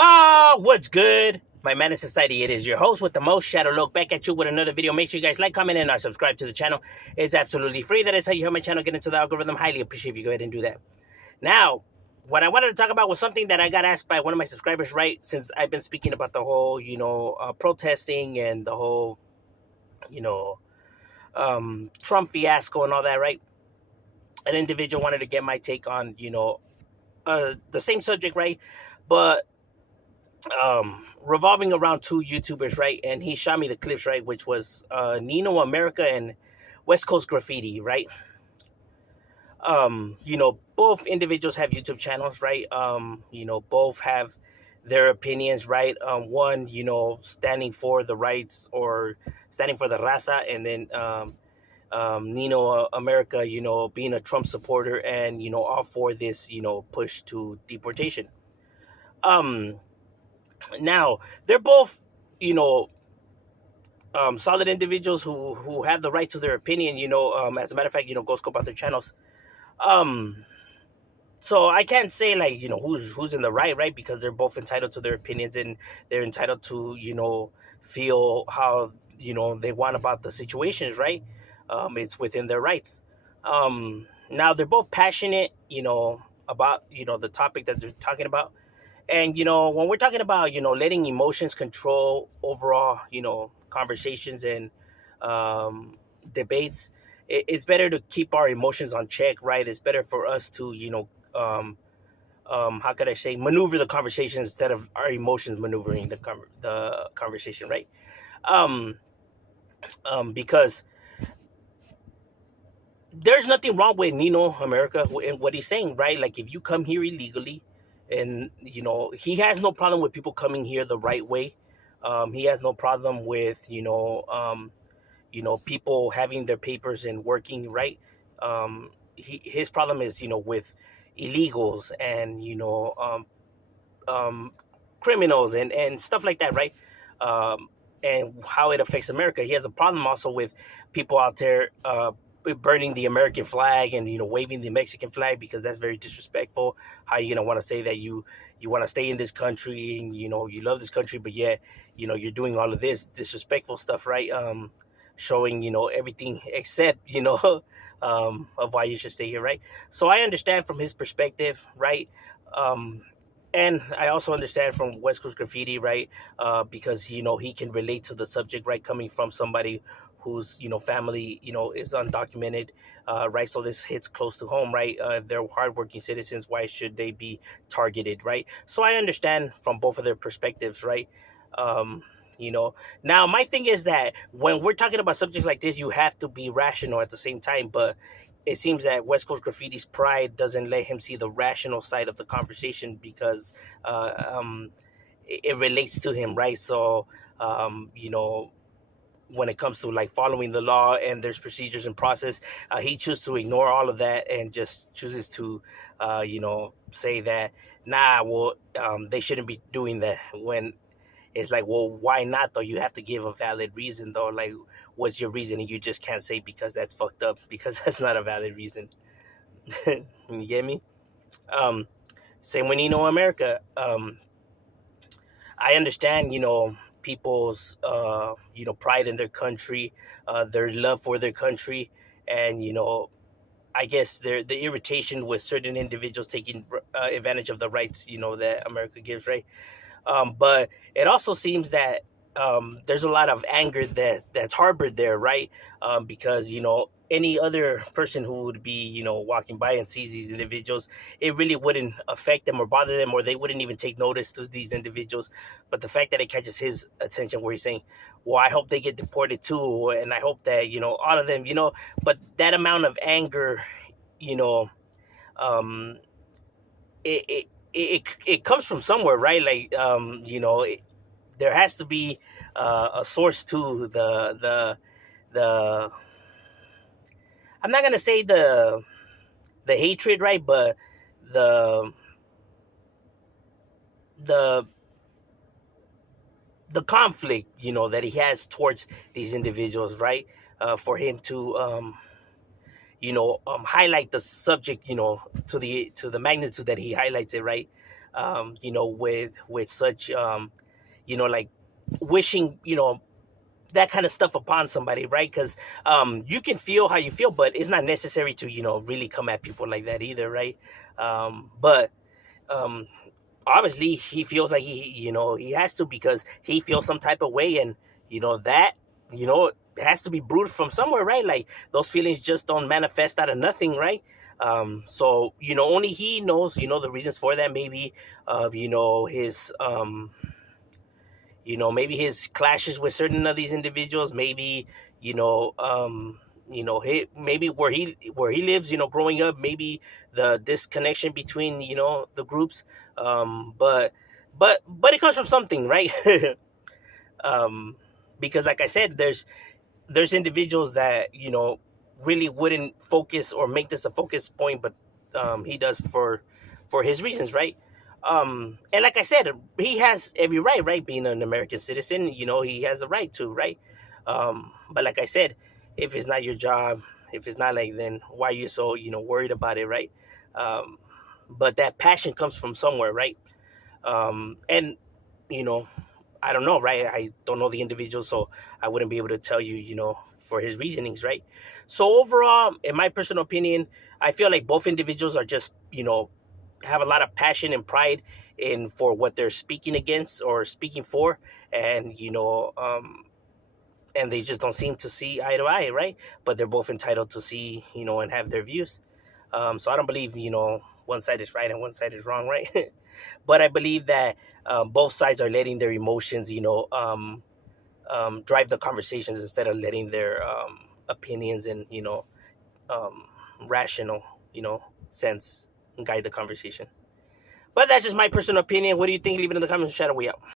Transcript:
What's good? My man in society, it is your host with the most, Shadow Look, back at you with another video. Make sure you guys like, comment, and subscribe to the channel. It's absolutely free. That is how you help my channel get into the algorithm. Highly appreciate if you go ahead and do that. Now, what I wanted to talk about was something that I got asked by one of my subscribers, right? Since I've been speaking about the whole, protesting and the whole, you know, Trump fiasco and all that, right? An individual wanted to get my take on, the same subject, right? But revolving around two YouTubers, right? And he shot me the clips, right? Which was Nino America and West Coast Graffiti, right? Both individuals have YouTube channels, right? Both have their opinions, right? One, standing for the rights or standing for the raza, and then Nino America, being a Trump supporter and, all for this, push to deportation. Um, Now, they're both, you know, solid individuals who have the right to their opinion. As a matter of fact, go scope out their channels. Um, so I can't say like who's in the right, because they're both entitled to their opinions and they're entitled to feel how they want about the situations, right? It's within their rights. Now they're both passionate, about the topic that they're talking about. And when we're talking about letting emotions control overall conversations and debates, it's better to keep our emotions on check, right? It's better for us to how could I say, maneuver the conversation instead of our emotions maneuvering the conversation, right? um because there's nothing wrong with Nino America and what he's saying, right? Like, if you come here illegally, and he has no problem with people coming here the right way. He has no problem with people having their papers and working right. His problem is with illegals and criminals and stuff like that, right? And how it affects America. He has a problem also with people out there burning the American flag and waving the Mexican flag, because that's very disrespectful. How you gonna want to say that you want to stay in this country and you love this country, but yet you're doing all of this disrespectful stuff, right? Showing everything except of why you should stay here, right? So I understand from his perspective, right? Um, and I also understand from West Coast Graffiti, right? Because he can relate to the subject, right? Coming from somebody whose family is undocumented, right? So this hits close to home, right? They're hardworking citizens. Why should they be targeted, right? So I understand from both of their perspectives, right? Um, you know. Now my thing is that when we're talking about subjects like this, you have to be rational at the same time, but it seems that West Coast Graffiti's pride doesn't let him see the rational side of the conversation, because uh, um, it relates to him, right? So, when it comes to like following the law and there's procedures and process, he chooses to ignore all of that and just chooses to, say that, nah, well, they shouldn't be doing that. When it's like, well, why not though? You have to give a valid reason though. Like, what's your reason? And you just can't say because that's fucked up, because that's not a valid reason. You get me? Um, Same when America. I understand, people's pride in their country, their love for their country, and I guess the irritation with certain individuals taking advantage of the rights that America gives, right? But it also seems that there's a lot of anger that's harbored there, right? Because any other person who would be walking by and sees these individuals, it really wouldn't affect them or bother them, or they wouldn't even take notice to these individuals. But the fact that it catches his attention, where he's saying, "Well, I hope they get deported too," and I hope that all of them, but that amount of anger, you know. Um, it comes from somewhere, right? Like, there has to be a source to the I'm not gonna say the hatred, right? But the the the conflict, that he has towards these individuals, right? For him to highlight the subject, to the magnitude that he highlights it, right? with such, like wishing, that kind of stuff upon somebody, right? Because you can feel how you feel, but it's not necessary to, really come at people like that either, right? But um, obviously he feels like he has to, because he feels some type of way, and that it has to be brewed from somewhere, right? Like those feelings just don't manifest out of nothing, right? So only he knows the reasons for that. Maybe his maybe his clashes with certain of these individuals, maybe maybe where he lives, growing up, maybe the disconnection between the groups. But it comes from something, right? um because like I said, there's individuals that really wouldn't focus or make this a focus point, but he does for his reasons, right? And like I said, he has every right, right? Being an American citizen, he has a right to, right? But like I said, if it's not your job, if it's not, like, then why are you so worried about it, right? um, but that passion comes from somewhere, right? And you know I don't know, right? I don't know the individual, so I wouldn't be able to tell you, for his reasonings, right? So overall, in my personal opinion, I feel like both individuals are just, have a lot of passion and pride in for what they're speaking against or speaking for, and and they just don't seem to see eye to eye, right? But they're both entitled to see, and have their views. So I don't believe, one side is right and one side is wrong, right? But I believe that both sides are letting their emotions, drive the conversations instead of letting their opinions and um, rational, sense guide the conversation. But that's just my personal opinion. What do you think? Leave it in the comments. Shout out. We out.